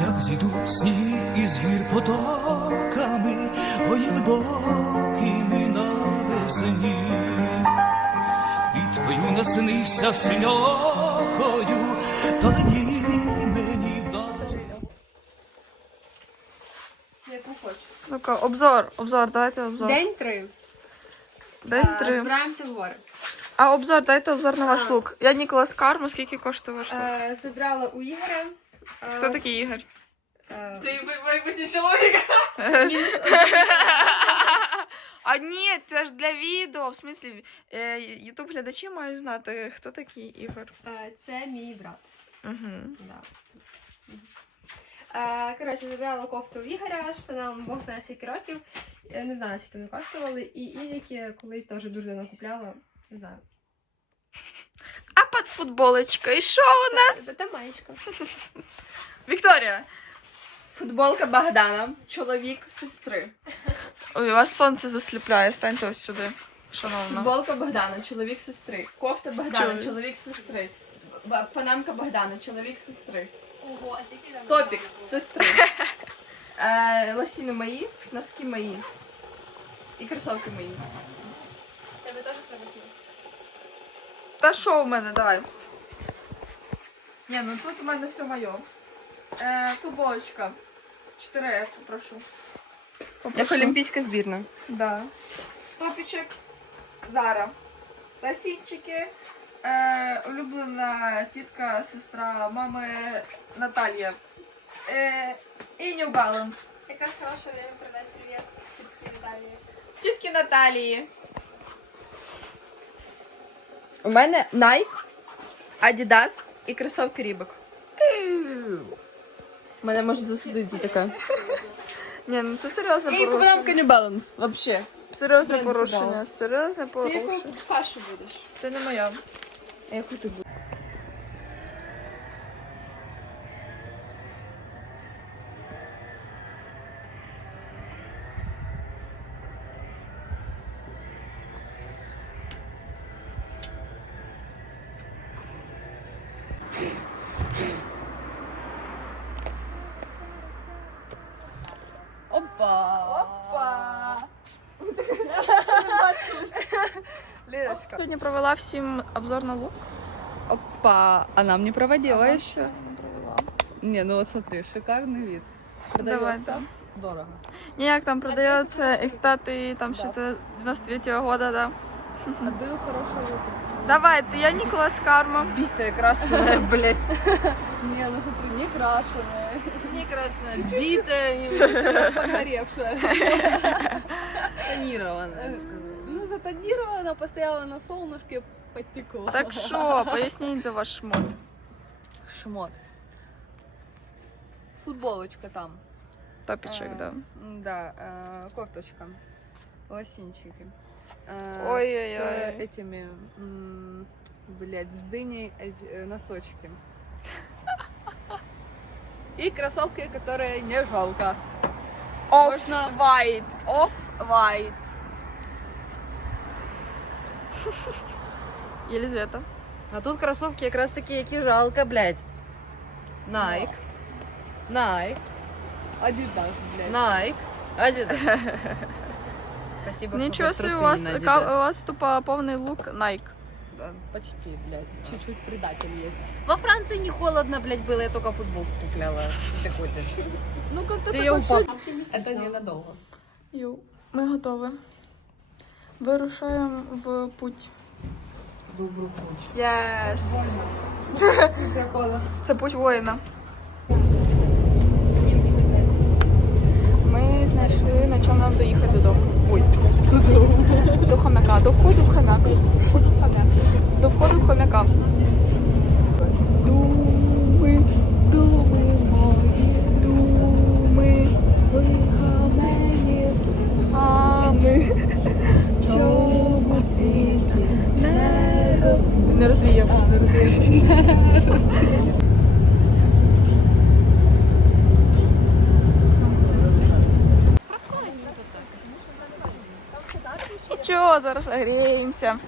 як зійдуть сніг із гір потоками, ой, як довгими навесні. Квіткою наснися синьокою, та ні мені дай. Яку хочеш. Ну-ка, обзор, обзор, давайте обзор. День три. День А, три. Збираємося в гори. А обзор, дайте обзор на ваш А. лук. Я Ніколас Карму, скільки коштує ваш лук? Е, Забрала у Ігоря. Хто такий Ігор? е, Ти майбутній чоловік. Мінус. А ні, це ж для відео. В смислі, е, ютуб глядачі мають знати, хто такий Ігор. Е, Це мій брат. Угу. Да. Коротше, забрала кофту в Ігоря, штанам Бог знає скільки років. Я не знаю, скільки вони коштували. І ізіки колись теж дуже давно купляла. Не знаю. А під футболочкою що у нас? Та маєчка. Вікторія. Футболка Богдана, чоловік сестри. Ой, у вас сонце засліпляє, станьте ось сюди. Шановна. Футболка Богдана, чоловік сестри. Кофта Богдана, Чоловік. чоловік сестри. Ба- Панамка Богдана, чоловік сестри. Ого, а скільки там? Топік сестри. Е, лосіни мої, носки мої. І кросовки мої. Тебе теж. Та що у мене, давай. Ні, ну тут у мене все моє. Е, футболочка. 4 попрошу. Попрошу. олімпійська збірна. Да. Топічок Зара. Ласінчики. Е, улюблена тітка, сестра мами Наталія. Е, і New Balance. Якраз хороше время передати привіт тітки Віталії. Тітки Наталії. У мене Nike, Adidas і кросовки Reebok. Мене може засудити за таке. Ні, ну це серйозне І порушення. New Balance, вообще. Серйозне порушення. Серйозне Ти яку порушення. кашу будеш? Це не моя. А яку ти будеш? Опа! Опа! Лидочка. Сьогодні провела всім обзор на лук. Опа, а нам не проводила Ага, еще? ще не провела. Не, ну вот смотри, шикарный вид. Давай, Продается да. дорого. Ніяк там продається X5 там що-то 93-го года, да. Отдаю хорошую руку. Давай, ты я Николас Карма. Битая, крашеная, блядь. Не, ну смотри, не крашеная. Не крашеная, битая, погоревшая. Тонированная, я скажу. Ну, затонирована, постояла на солнышке, подтекла. Так що, поясніть за ваш шмот. Шмот. Футболочка там. Топічок, Э, да. Да, э, кофточка, лосинчики. Э, Ой-ой-ой. Этими, блядь, с дыней э, носочки. И кроссовки, которые не жалко. Можна- Off-white. Off-white. Єлизавета. А тут кроссовки якраз такі, які жалко, блядь. Nike. Nike. Adidas, блядь. Nike. Adidas. Спасибо, что Нічого хоть собі, у трусы вас, не на ка- Adidas. у вас тупо повний лук Nike. Да, почти, блядь. Чуть-чуть предатель есть. Во Франции не холодно, блядь, было. Я только футболку купляла. Ты ходишь. Ну как-то Ты ты её упал. Это ненадолго. Йоу, ми готові. Вирушаємо в путь. Добрый путь. Yes. Це путь воїна. Чому нам доїхати додому. Ой, додому. До хомяка. До входу в хомяк. Входу в хомяк. До входу в хомяка. Думи, думи мої, думи, вихомені, а ми в цьому світі не роз- Не розвіяв. Не розвіяв. Зараз гріємося.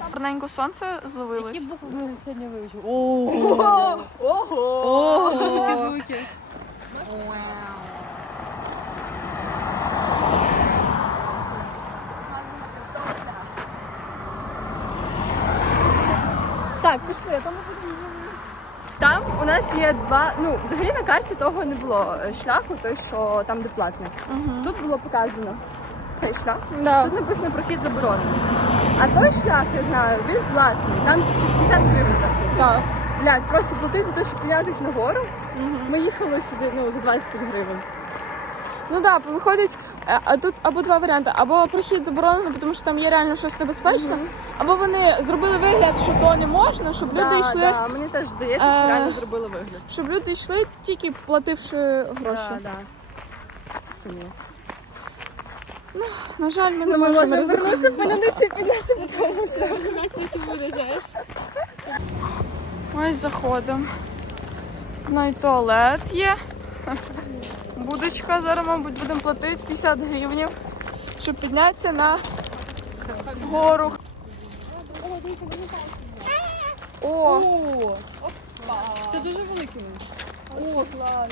Гарненько сонце зловилось. Які букви ми сьогодні вивчили? Ого! Ого! Звуки, звуки. Так, пішли, а там ми будемо. Там у нас є два. Ну, взагалі на карті того не було е, шляху, той, що там де платне. Тут було показано цей шлях. Тут написано прохід заборонений. А той шлях, я знаю, він платний. Там 60 гривень. Так. Блядь, просто платити за те, щоб піднятися на гору. Ми їхали сюди ну, за 25 гривень. Ну так, да, виходить, е, а тут або два варіанти: або прохід заборонено, тому що там є реально щось небезпечне, або вони зробили вигляд, що то не можна, щоб люди Да, йшли, да, мені теж здається, що Е, реально зробили вигляд. щоб люди йшли тільки плативши гроші. Да, да. Це сумно. На жаль, ми не Ну, ми можемо ризикувати. вернутися, мене не ці підняти по тому шляху. Ось заходимо. Ну і туалет є. Будочка, зараз, мабуть, будемо платити 50 гривнів, щоб піднятися на гору. О! Це дуже великий. О, клас.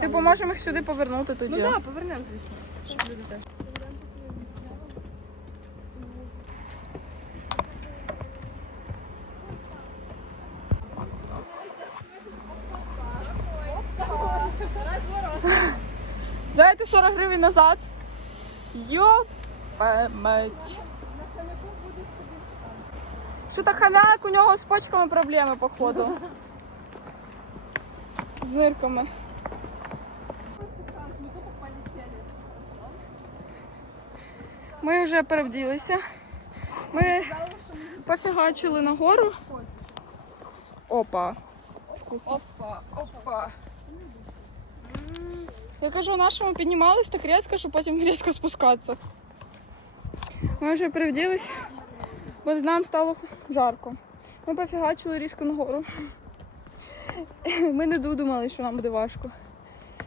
Типу, можемо їх сюди повернути тоді. Ну так, повернемо, звісно. Щоб люди теж. Дайте 40 гривень назад. Йоп, мать. Що то хам'як, у нього з почками проблеми, походу. З нирками. Ми вже перевділися. Ми пофігачили на гору. Опа. Опа, опа. Я кажу, нашому піднімались так різко, що потім різко спускатися. Ми вже привділись, бо нам стало жарко. Ми пофігачили різко нагору. Ми не думали, що нам буде важко.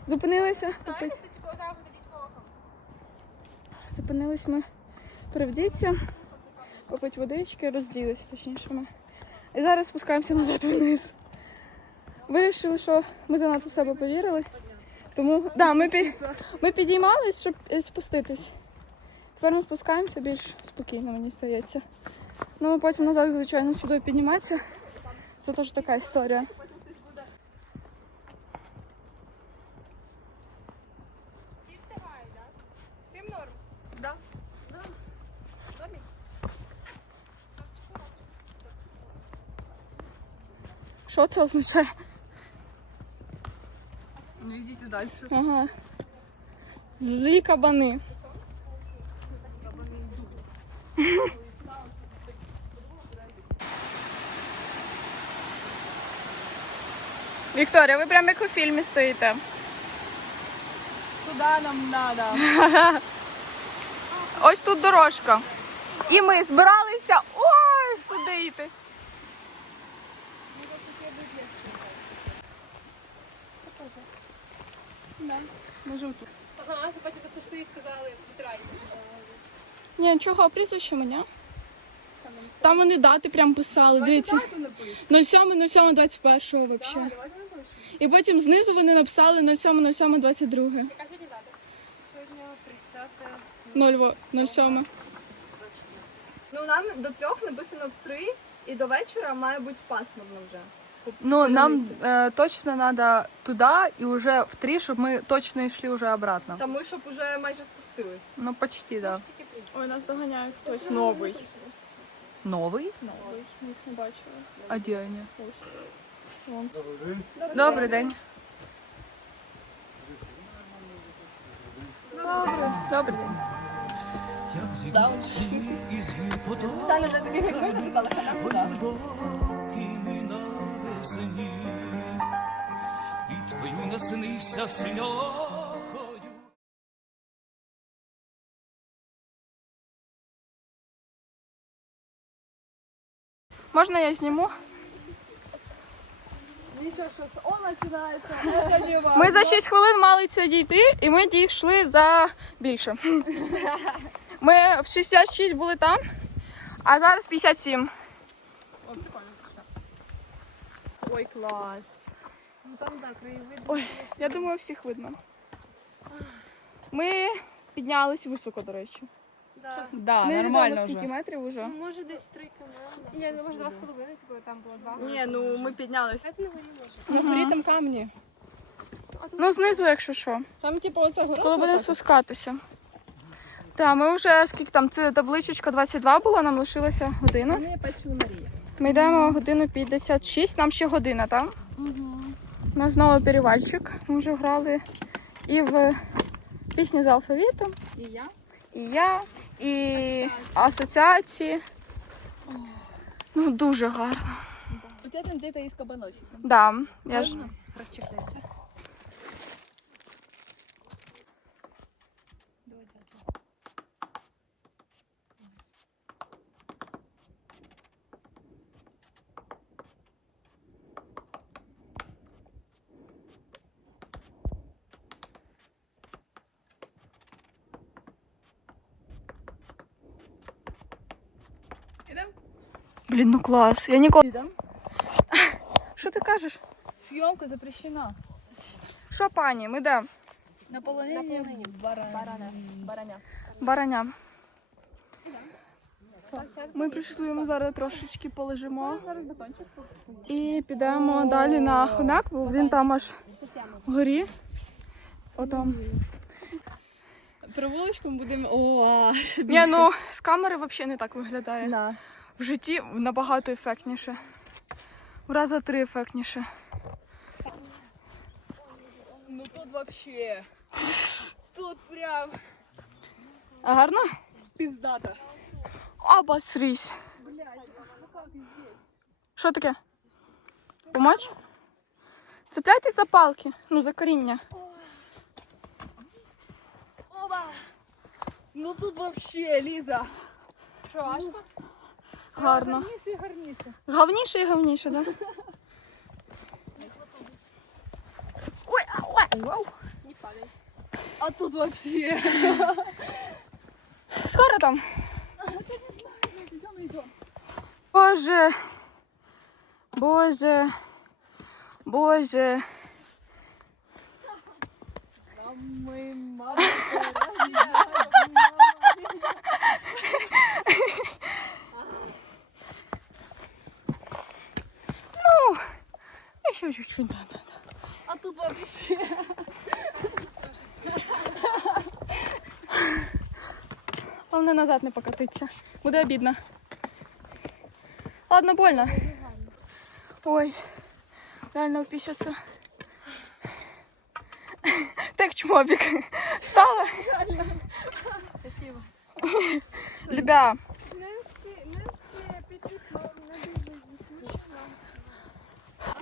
Зупинилися попити. Зупинились ми привдіться, попити водички, розділися, точніше ми. І зараз спускаємося назад вниз. Вирішили, що ми занадто в себе повірили. Тому да, ми, пі... ми підіймались, щоб е, спуститись. Тепер ми спускаємося більш спокійно, мені здається. Ну, потім назад, звичайно, сюди підніматися. Це теж така історія. Що це означає? Ну йдіть далі. Ага. Злі кабани. Вікторія, ви прямо як у фільмі стоїте. Туди нам треба. Ось тут дорожка. І ми збиралися ось туди йти. Да, може тут. Ага, що потім пішли і сказали, відрайте. Ні, чого, прізвище мене. Там вони дати прям писали. Дивіться. 07 07 21 вообще. І потім знизу вони написали 07 07 22. Яка сьогодні дата? Сьогодні 30 0 07. Ну нам до трьох написано в три, і до вечора має бути пасмурно вже. Ну, нам э, точно надо туда и уже в три, чтобы мы точно шли уже обратно. Та ми щоб уже майже спустились. Ну, почти, да. Ой, нас доганяють хтось. Новий. Новый? Новий. Ми їх не бачили. А где они? Ось. Вон. Добрий день. Добрий день. Як зійдуть сніг із гір потоками, Спеціально для таких як ми написали, навесні. Квіткою наснися синьокою. Можна я зніму? Нічого, що о починається, це не важно. Ми за 6 хвилин мали це дійти, і ми дійшли за більше. Ми в 66 були там, а зараз 57. Ой, клас. Ну там так, Ой, я думаю, всіх видно. Ми піднялись високо, до речі. Да, Ми йдемо нормально скільки вже. метрів уже? Може десь три км. Ні, ну може два з половиною, типу там було два. Ні, ну ми піднялися. Давайте на горі може. На горі там камні. Ну, знизу, якщо що. Там, типу, оця гора. Коли будемо спускатися. Так, ми вже скільки там, це табличечка 22 була, нам лишилася година. Я бачу Марія. Ми йдемо годину 56, нам ще година, так? Угу. У нас знову перевальчик. Ми вже грали і в пісні з алфавітом, І я? і я, і асоціації. Ну, дуже гарно. У тебе там десь із кабаносиком. Да, я ж... Розчехляйся. Блін, ну клас. Я ніколи. Що ти кажеш? Зйомка запрещена. Що, пані, ми де? На полонині барана. Бараня. Бараня. Ми прийшли, ми зараз трошечки полежимо. І підемо далі на хомяк, бо він там аж вгорі. Отам. Провулочком будемо. О, ще Ні, ну з камери взагалі не так виглядає. В житті набагато ефектніше. В рази три ефектніше. Ну тут вообще. Тут прям А гарно? пиздата. Обосрись. Що таке? Помочь? Цепляйтесь за палки, ну за коріння. Ну тут вообще, Ліза. Що, важко? Гарно. Гарніше і гарніше. Говніше і говніше, да? Ой, ой, вау. Не падай. А тут вообще. Скоро там. Боже. Боже. Боже. Ми мама. еще чуть-чуть надо. А тут вообще. Головне назад не покатитися. Буде обідно. Ладно, больно. Ой, реально впісяться. Так чмобік. Стала? Спасибо. Любя.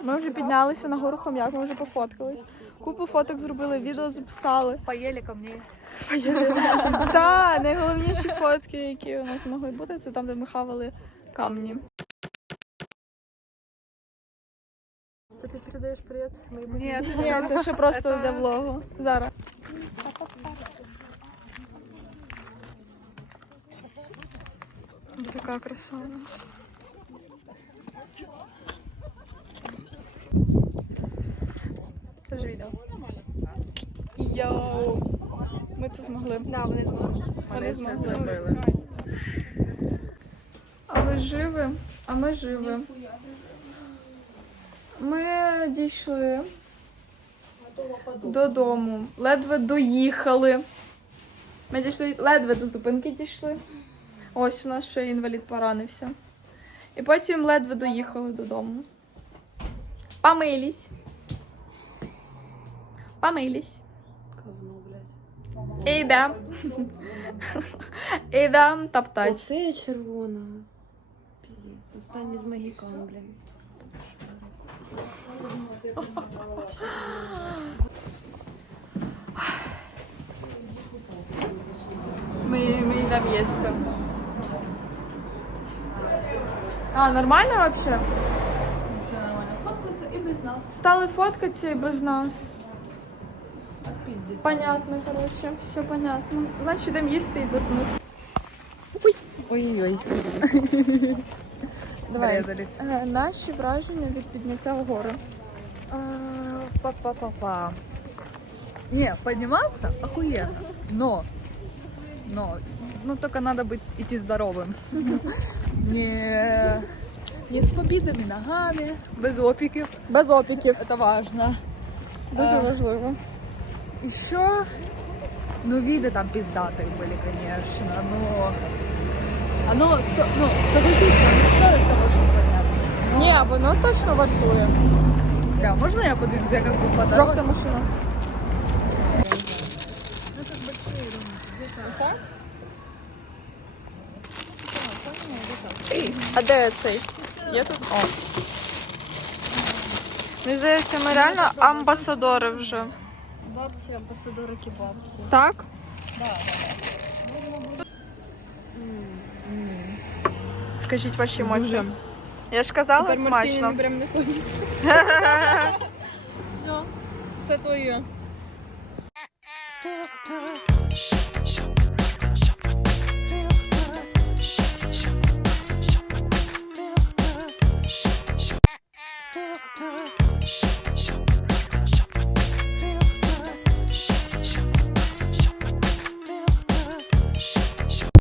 Ми вже піднялися на гору хом'як, ми вже пофоткались. Купу фоток зробили, відео записали. Поели ко мне. Так, найголовніші фотки, які у нас могли бути, це там, де ми хавали камні. Це ти передаєш привіт моїй Нет. Ні, це ще просто для влогу. Зараз. Така краса у нас. Це відео. Йоу. Ми це змогли. Да, вони змогли. Вони змогли. А ви живі? А ми живі. Ми дійшли додому. Ледве доїхали. Ми дійшли, ледве до зупинки дійшли. Ось у нас ще інвалід поранився. І потім ледве доїхали додому. Помились. Помились. І йдем. І йдем топтать. Оце червона. Піздець, останній з магіком, блін. Ми, ми йдемо їсти. А, нормально вообще? Все нормально. Фоткаться и без нас. Стали фоткатися і без нас. Отпиздить. Понятно, короче, все понятно. Значить, йдемо їсти і без них. Ой-ой-ой. Давай. Порезались. Е, Наші враження від підняття вгору. А, Па-па-па-па. Не, подниматься охуенно. Но, но ну только надо быть идти здоровым. Не, не с побитыми ногами, без опиков. Без опіків. Это важно. Дуже Е, важливо. Еще, ну, виды там пиздатые были, конечно, но... Оно, сто- ну, согласись, что не стоит того, чтобы подняться. Но- Ні, воно точно вартує. Бля, можно я подвинусь? Я как бы по дороге. Жовта машина. А де цей? Є тут? О. Мені здається, ми реально амбасадори вже. Бабці, амбасадорики бабці. Так? Скажіть ваші емоції. Я ж казала, смачно. прям не хочеться. Це твоє.